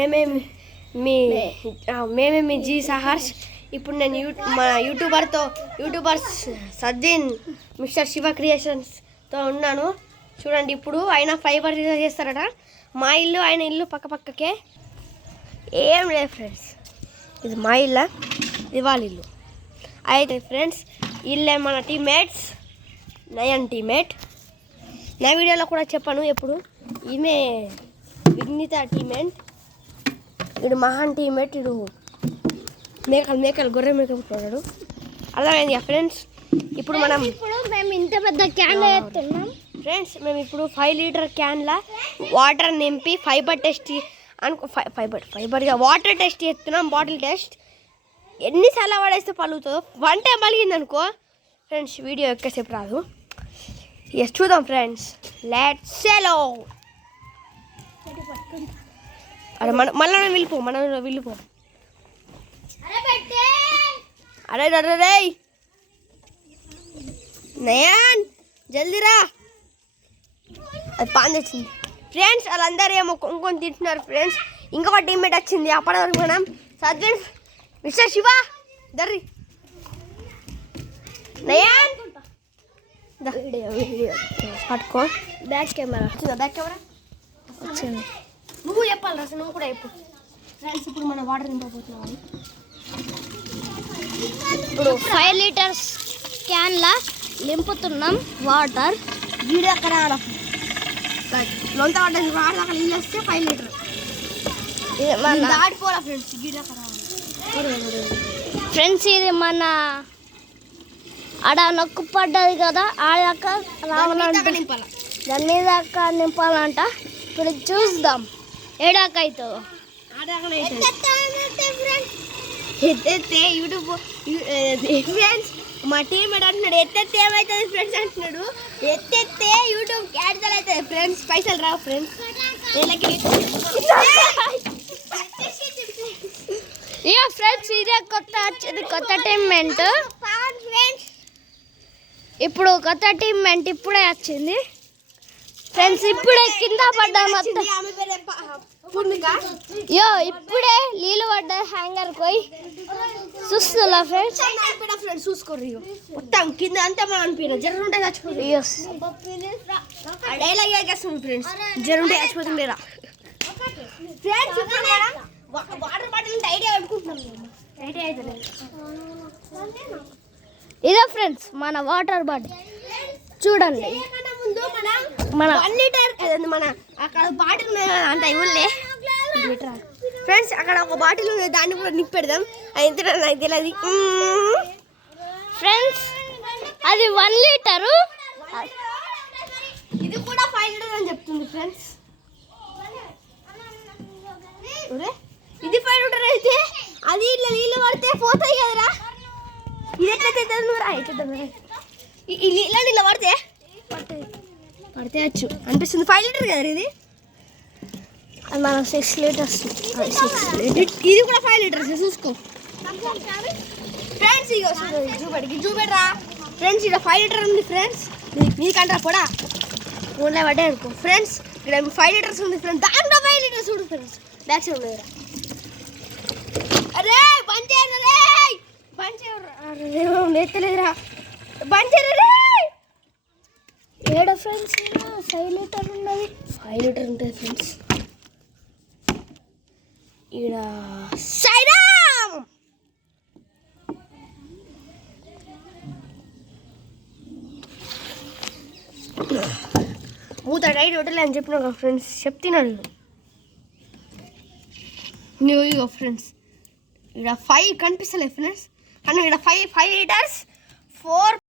మేమే మీ జీ సహర్ష్. ఇప్పుడు నేను మా యూట్యూబర్స్ సద్దీన్ మిస్టర్ శివ క్రియేషన్స్తో ఉన్నాను. చూడండి, ఇప్పుడు ఆయన ఫైబర్ చేస్తారట. మా ఇల్లు ఆయన ఇల్లు పక్కకే. ఏం లేదు ఫ్రెండ్స్, ఇది మా ఇల్లు, ఇది వాళ్ళ ఇల్లు. అయితే ఫ్రెండ్స్, వీళ్ళే మన టీమ్మేట్స్, నయన్ టీమ్మేట్. నా వీడియోలో కూడా చెప్పాను ఎప్పుడు. ఈమె విఘ్నిత టీమ్మేట్, ఇడు మహాన్ టీమ్మేట్, ఇడు మేకలు గొర్రె మేకలు పుట్టాడు. అర్థమైంది ఫ్రెండ్స్. ఇప్పుడు మేము ఇంత పెద్ద క్యాన్ వేస్తున్నాం ఫ్రెండ్స్. మేము ఇప్పుడు 5 లీటర్ క్యాన్ల వాటర్ నింపి ఫైబర్ వాటర్ టెస్ట్ చేస్తున్నాం. బాటిల్ టెస్ట్ ఎన్నిసార్లు పడేస్తే పలుగుతుందో. 1 టైం పలిగింది అనుకో ఫ్రెండ్స్, వీడియో ఎక్కువసేపు రాదు. ఎస్, చూద్దాం ఫ్రెండ్స్. Let's Cello. అరే మళ్ళీ వెళ్ళిపో. అరే రే నయాన్, జల్దీరా. అది పాన్ తెచ్చింది ఫ్రెండ్స్. వాళ్ళందరూ ఏమో కొనుక్కొని తింటున్నారు ఫ్రెండ్స్. ఇంకొక టీమ్మేట్ వచ్చింది. అప్పటి వరకు మనం సద్విన్ మిస్టర్ శివ దర్రి నయాన్ పట్టుకో. బ్యాక్ కెమెరా వచ్చింది. నువ్వు చెప్పాలి రా, నువ్వు కూడా చెప్పు ఫ్రెండ్స్. ఇప్పుడు మనం వాటర్ నింపబోతున్నాం. ఇప్పుడు 5 లీటర్స్ క్యాన్లా నింపుతున్నాం వాటర్. వీడియో అక్కడ లొంత పడ్డది. వాటర్ అక్కడ నీళ్ళు వస్తే 5 లీటర్ దాటిపోరా ఫ్రెండ్స్. వీడియో అక్కడ ఫ్రెండ్స్, ఇది మన ఆడ నొక్కు పడ్డది కదా, ఆడాక రావాలంట, దాని మీద నింపాలంట. ఇప్పుడు చూద్దాం ఏడాక అవుతుందో. ఎత్తెత్తే యూట్యూబ్ ఫ్రెండ్స్, మా టీమ్ అంటున్నాడు ఎత్తెత్తే ఏమవుతుంది ఫ్రెండ్స్ అంటున్నాడు. ఎత్తెత్తే యూట్యూబ్ క్యాన్సల్ అవుతుంది ఫ్రెండ్స్, పైసలు రావు ఫ్రెండ్స్. ఇక ఫ్రెండ్స్, ఇదే కొత్త టీమ్మెంట్. ఇప్పుడు కొత్త టీమ్మెంట్ ఇప్పుడే వచ్చింది ఫ్రెండ్స్. ఇప్పుడే కింద పడ్డా మొత్తం. ఇప్పుడే నీళ్ళు పడ్డా హ్యాంగర్ పోయి చూస్తున్నా ఫ్రెండ్స్. చూసుకోరు మొత్తం కింద అంతా మనం అనిపోయినా జరుగుంటే చచ్చిపోతుంది. డైలాగ్ వేస్తుంది ఫ్రెండ్స్, జరుగుంటే చచ్చిపోతుండేరా ఫ్రెండ్స్. వాటర్ బాటిల్ ఐడియా పెట్టుకుంటున్నాం. ఐడియా అవుతుంది. ఇదే ఫ్రెండ్స్ మన వాటర్ బాటిల్. చూడండి, మన 1 లీటర్ మన అక్కడ బాటిల్ అంత ఇవ్వలే ఫ్రెండ్స్. అక్కడ ఒక బాటిల్ ఉంది, దాన్ని కూడా నింపెడదాం. అది నాకు తెలియదు ఫ్రెండ్స్. అది 1 లీటరు, ఇది కూడా 5 లీటర్ అని చెప్తుంది ఫ్రెండ్స్. ఇది 5 లీటర్ అయితే అది ఇట్లా నీళ్ళు పడితే పోతాయి కదరా. ఇది ఎట్లయితే ఈ నీళ్ళు ఇలా పడితే వచ్చు అనిపిస్తుంది. 5 లీటర్ కదా ఇది. అది మనం 6 లీటర్స్. ఇది కూడా 5 లీటర్స్ చూసుకో ఫ్రెండ్స్. ఇక చూపెడరా ఫ్రెండ్స్. ఇక్కడ 5 లీటర్ ఉంది ఫ్రెండ్స్. నీకంటారా కూడా ఊళ్ళో పడ్డే అనుకో ఫ్రెండ్స్. ఇక్కడ 5 లీటర్స్ ఉంది ఫ్రెండ్స్. దాంట్లో 5 లీటర్స్ చూడు ఫ్రెండ్స్. బ్యాక్ సైడ్ ఉంది. అరే బంద్ చేయరా, ఎత్తలేదురా, బంద్ చేయరా. ఏడ ఫ్రెండ్స్ 5 లీటర్ ఉన్నది. 5 లీటర్ ఉంటుంది ఫ్రెండ్స్. ఈడ సైరామ్ మూత టైట్ హోటల్ అని చెప్పినా కదా ఫ్రెండ్స్. చెప్తున్నాను నువ్వు. ఇగో ఫ్రెండ్స్, ఇక్కడ 5 కనిపిస్తలేదు ఫ్రెండ్స్. కానీ ఇక్కడ 5 లీటర్స్ 4